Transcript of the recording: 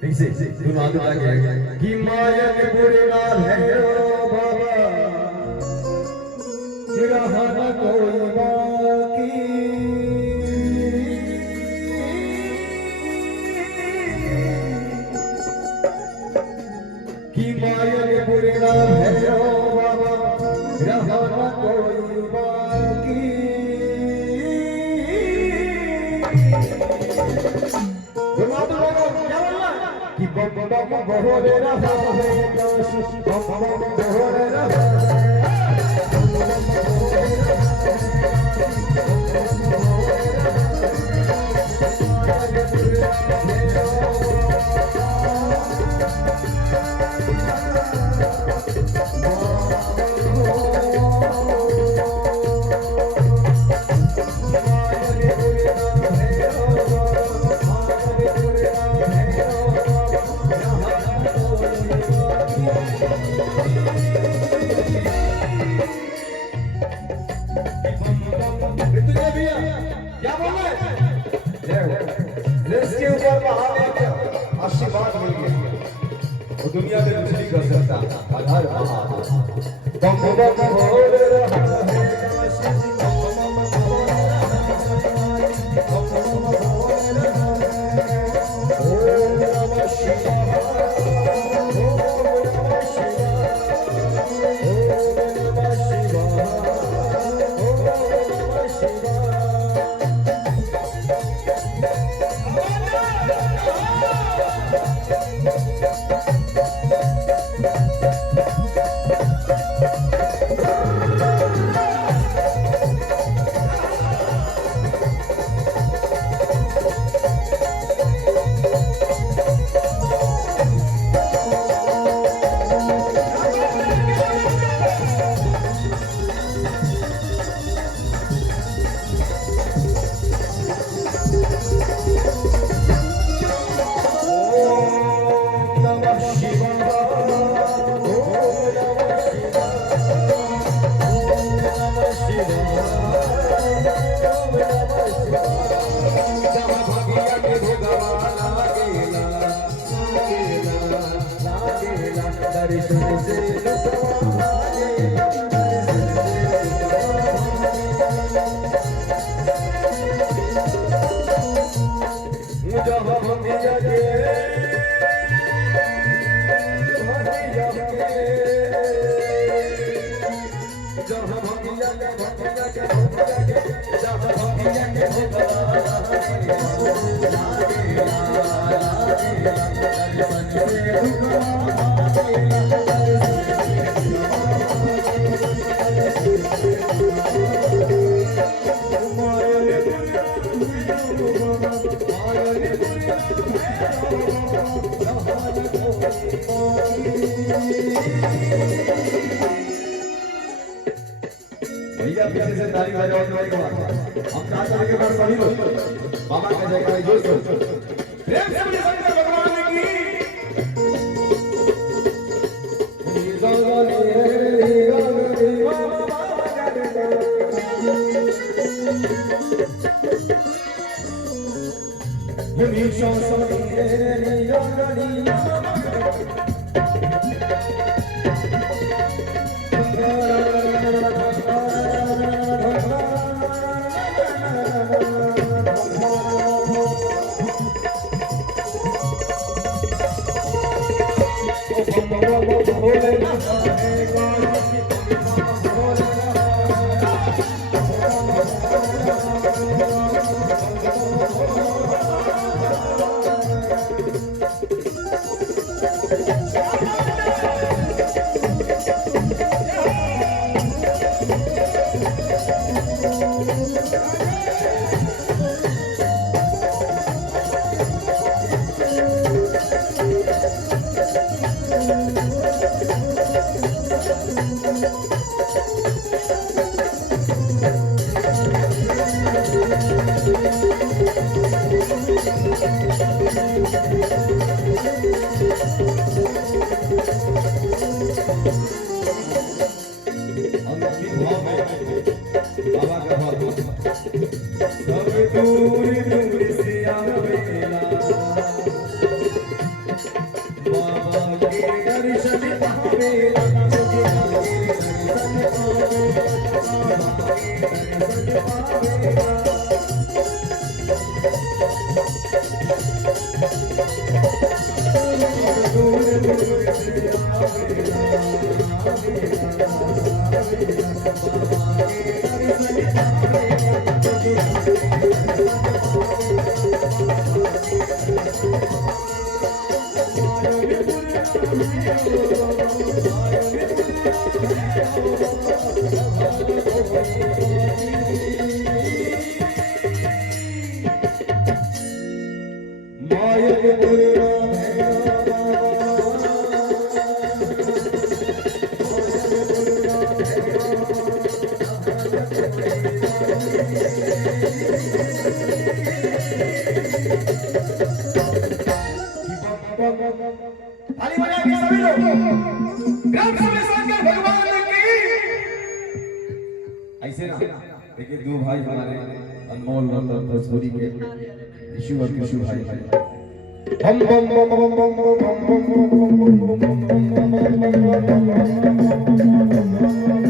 कैसे दोनों हाथ उठा के कि माया के बुरे नाम है ओ बाबा तेरा हाना कोई बाकी कि माया के बुरे नाम है ओ बाबा तेरा हाना कोई बाकी कि बम बम बहोरे रहा है काश बम बम बहोरे रहा है क्या बोले जिसके ऊपर महादेव आशीर्वाद मिल गया वो दुनिया में कुछ नहीं कर सकता हर महादेव बम बम हो रहा है भैया पीछे से ताली बजाओ तो एक बार हम चाहते हैं कि बस सभी लोग बाबा का जयकारा जोर से प्रेम से बोलिए शंकर भगवान की ताली बजा के सभी लोग ग्राम सभा शंकर भगवान की। ऐसे ना देखिए दो भाई हमारे अनमोल रतन भोजपुरी के शिव और कृष्ण भाई हम बम बम बम बम बम बम बम बम बम बम बम बम बम बम